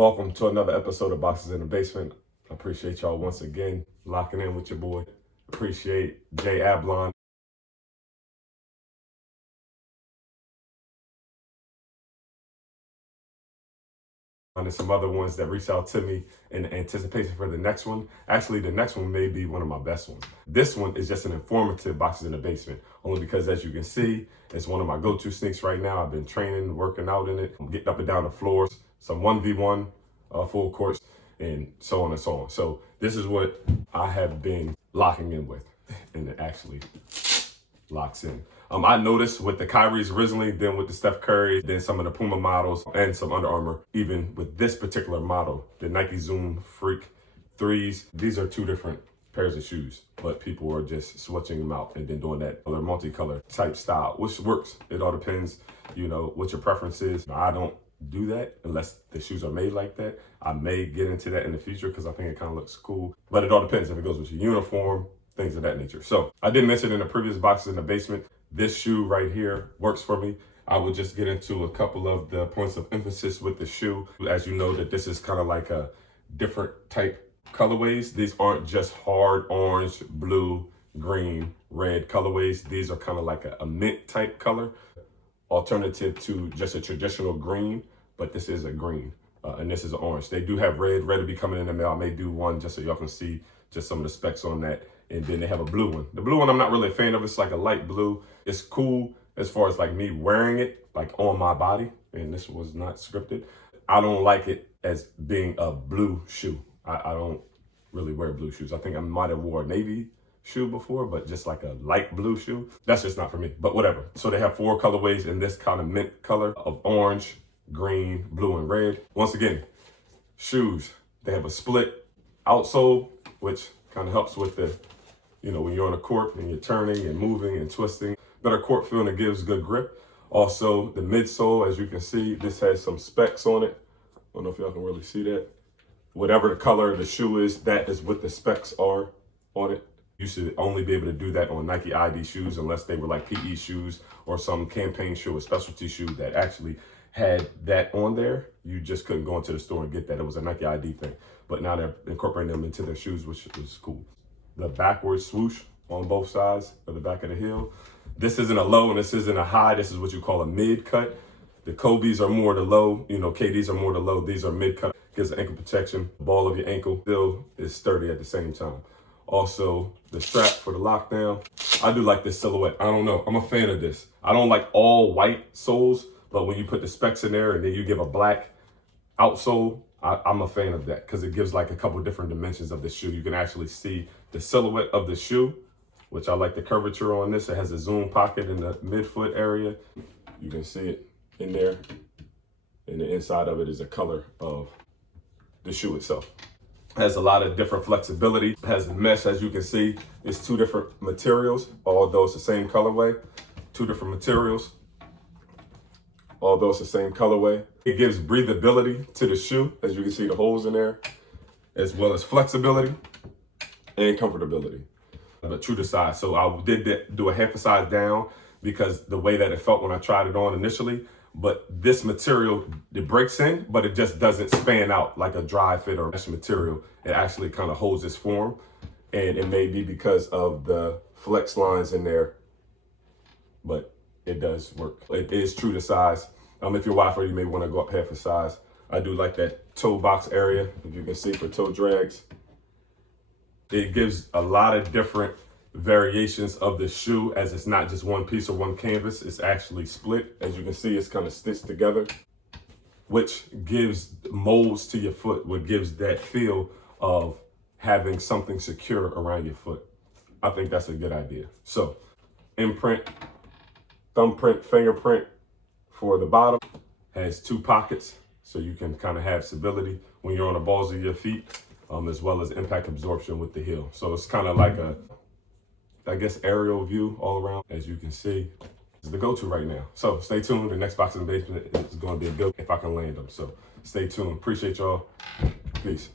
Welcome to another episode of Boxes in the Basement. I appreciate y'all once again locking in with your boy. Appreciate Jay Ablon. And there's some other ones that reached out to me in anticipation for the next one. Actually, the next one may be one of my best ones. This one is just an informative Boxes in the Basement, only because as you can see, it's one of my go-to sneaks right now. I've been training, working out in it. I'm getting up and down the floors, some 1v1 full course, and so on and so on. So this is what I have been locking in with, and it actually locks in. I noticed with the Kyries originally, then with the Steph Curry, then some of the Puma models and some Under Armour, even with this particular model, the Nike Zoom Freak 3s, these are two different pairs of shoes, but people are just switching them out and then doing that other multicolor type style, which works. It all depends, what your preference is. I don't do that unless the shoes are made like that. I may get into that in the future because I think it kind of looks cool, but it all depends if it goes with your uniform, things of that nature. So I did mention in the previous Boxes in the Basement, this shoe right here works for me. I will just get into a couple of the points of emphasis with the shoe. As you know, that this is kind of like a different type colorways. These aren't just hard orange, blue, green, red colorways. These are kind of like a mint type color, alternative to just a traditional green, but this is a green and this is an orange. They do have red. Red will be coming in the mail. I may do one just so y'all can see just some of the specs on that. And then they have a blue one. The blue one I'm not really a fan of. It's like a light blue. It's cool as far as like me wearing it like on my body. And this was not scripted. I don't like it as being a blue shoe. I don't really wear blue shoes. I think I might have wore a navy shoe before, but just like a light blue shoe, that's just not for me, but whatever. So they have 4 colorways in this kind of mint color of orange, green, blue, and red. Once again, shoes, they have a split outsole, which kind of helps with the, when you're on a court and you're turning and moving and twisting, better court feel, and it gives good grip. Also, the midsole, as you can see, this has some specs on it. I don't know if y'all can really see that. Whatever the color of the shoe is, that is what the specs are on it. You should only be able to do that on Nike ID shoes unless they were like PE shoes or some campaign shoe, a specialty shoe that actually had that on there. You just couldn't go into the store and get that. It was a Nike ID thing. But now they're incorporating them into their shoes, which is cool. The backwards swoosh on both sides of the back of the heel. This isn't a low and this isn't a high. This is what you call a mid cut. The Kobe's are more the low, KD's are more the low. These are mid cut. Gives ankle protection. The ball of your ankle still is sturdy at the same time. Also, the strap for the lockdown. I do like this silhouette. I don't know. I'm a fan of this. I don't like all white soles, but when you put the specs in there and then you give a black outsole, I'm a fan of that because it gives like a couple different dimensions of the shoe. You can actually see the silhouette of the shoe, which I like the curvature on this. It has a zoom pocket in the midfoot area. You can see it in there. And the inside of it is a color of the shoe itself. Has a lot of different flexibility. It has mesh, as you can see. It's 2 different materials, although it's the same colorway. 2 different materials, although it's the same colorway. It gives breathability to the shoe, as you can see the holes in there, as well as flexibility and comfortability, but true to size. So I did do a half a size down because the way that it felt when I tried it on initially. But this material, it breaks in, but it just doesn't span out like a dry fit or mesh material. It actually kind of holds its form. And it may be because of the flex lines in there, but it does work. It is true to size. If you're wide, you may want to go up half a size. I do like that toe box area, if you can see, for toe drags. It gives a lot of different variations of the shoe, as it's not just one piece or one canvas. It's actually split. As you can see, it's kind of stitched together, which gives molds to your foot, what gives that feel of having something secure around your foot. I think that's a good idea. So imprint, thumbprint, fingerprint for the bottom. Has 2 pockets, so you can kind of have stability when you're on the balls of your feet, as well as impact absorption with the heel. So it's kind of like a, aerial view all around. As you can see, it's the go-to right now. So stay tuned. The next Box in the Basement is going to be a good if I can land them. So stay tuned. Appreciate y'all. Peace.